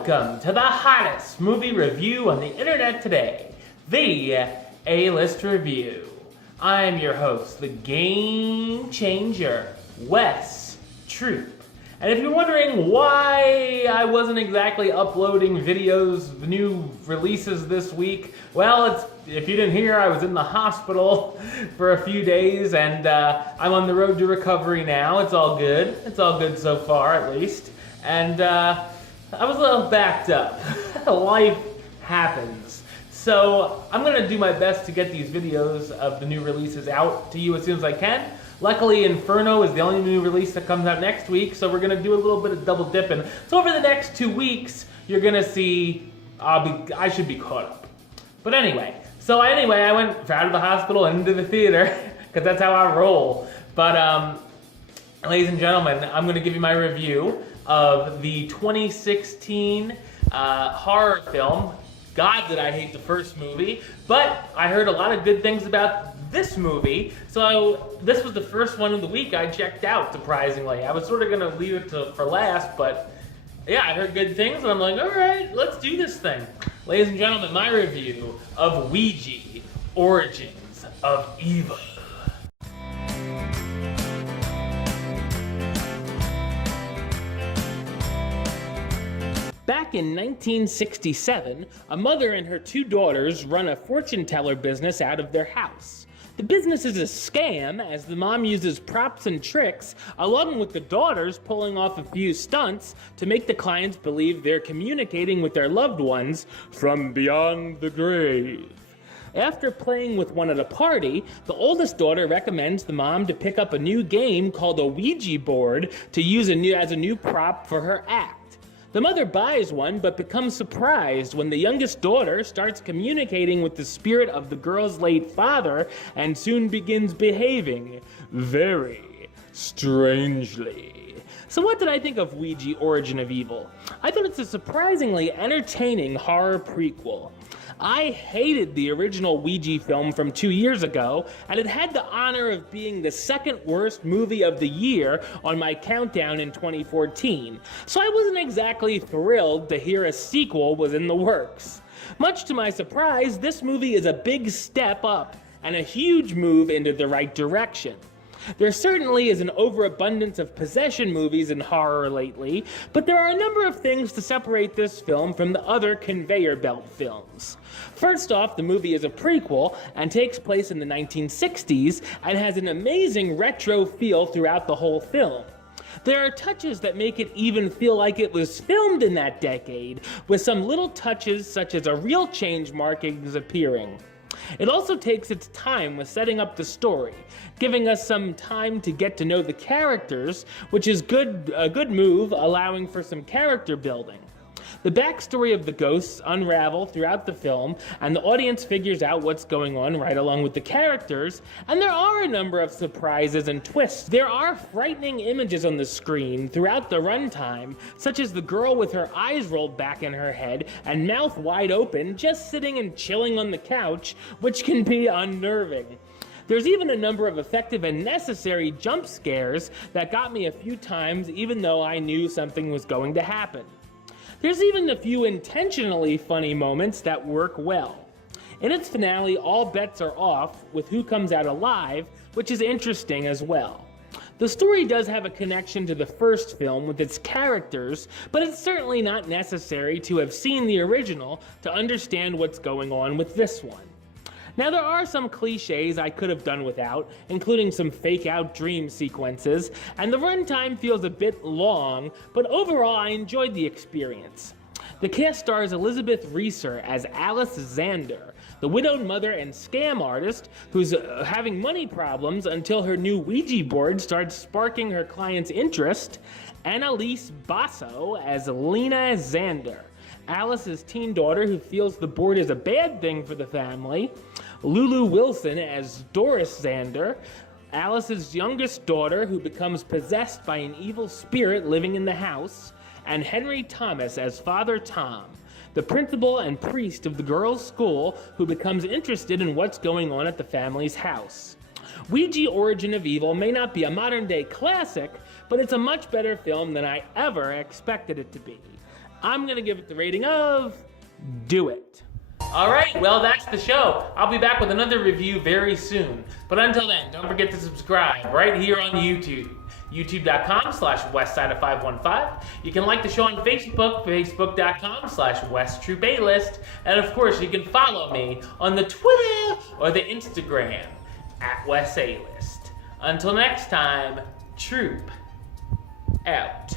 Welcome to the hottest movie review on the internet today, the A-List Review. I'm your host, the game changer, Wes Troop. And if you're wondering why I wasn't exactly uploading videos, new releases this week, well, if you didn't hear, I was in the hospital for a few days, and I'm on the road to recovery now. It's all good. It's all good so far, at least. And I was a little backed up. Life happens. So I'm going to do my best to get these videos of the new releases out to you as soon as I can. Luckily, Inferno is the only new release that comes out next week, so we're going to do a little bit of double dipping. So over the next 2 weeks, you're going to see, I should be caught up. But anyway, I went out of the hospital and into the theater, because that's how I roll. But ladies and gentlemen, I'm going to give you my review of the 2016 horror film, God That I Hate the First Movie, but I heard a lot of good things about this movie, so this was the first one of the week I checked out, surprisingly. I was sort of going to leave it for last, but yeah, I heard good things, and I'm like, alright, let's do this thing. Ladies and gentlemen, my review of Ouija, Origins of Evil. Back in 1967, a mother and her 2 daughters run a fortune teller business out of their house. The business is a scam, as the mom uses props and tricks, along with the daughters pulling off a few stunts to make the clients believe they're communicating with their loved ones from beyond the grave. After playing with one at a party, the oldest daughter recommends the mom to pick up a new game called a Ouija board to use as a new prop for her act. The mother buys one, but becomes surprised when the youngest daughter starts communicating with the spirit of the girl's late father and soon begins behaving very strangely. So what did I think of Ouija Origin of Evil? I thought it's a surprisingly entertaining horror prequel. I hated the original Ouija film from 2 years ago, and it had the honor of being the second worst movie of the year on my countdown in 2014, so I wasn't exactly thrilled to hear a sequel was in the works. Much to my surprise, this movie is a big step up and a huge move into the right direction. There certainly is an overabundance of possession movies in horror lately, but there are a number of things to separate this film from the other conveyor belt films. First off, the movie is a prequel and takes place in the 1960s and has an amazing retro feel throughout the whole film. There are touches that make it even feel like it was filmed in that decade, with some little touches such as a real change markings appearing. It also takes its time with setting up the story, giving us some time to get to know the characters, which is a good move, allowing for some character building. The backstory of the ghosts unravel throughout the film, and the audience figures out what's going on right along with the characters, and there are a number of surprises and twists. There are frightening images on the screen throughout the runtime, such as the girl with her eyes rolled back in her head and mouth wide open, just sitting and chilling on the couch, which can be unnerving. There's even a number of effective and necessary jump scares that got me a few times, even though I knew something was going to happen. There's even a few intentionally funny moments that work well. In its finale, all bets are off with who comes out alive, which is interesting as well. The story does have a connection to the first film with its characters, but it's certainly not necessary to have seen the original to understand what's going on with this one. Now, there are some cliches I could have done without, including some fake-out dream sequences, and the runtime feels a bit long, but overall I enjoyed the experience. The cast stars Elizabeth Reeser as Alice Zander, the widowed mother and scam artist who's having money problems until her new Ouija board starts sparking her client's interest, Annalise Basso as Lena Zander, Alice's teen daughter who feels the board is a bad thing for the family, Lulu Wilson as Doris Zander, Alice's youngest daughter who becomes possessed by an evil spirit living in the house, and Henry Thomas as Father Tom, the principal and priest of the girls' school who becomes interested in what's going on at the family's house. Ouija Origin of Evil may not be a modern-day classic, but it's a much better film than I ever expected it to be. I'm gonna give it the rating of do it. Alright, well that's the show. I'll be back with another review very soon. But until then, don't forget to subscribe right here on YouTube. youtube.com/westside515. You can like the show on Facebook, facebook.com/westtroopaylist. And of course, you can follow me on the Twitter or the Instagram @WestAlist. Until next time, Troop out.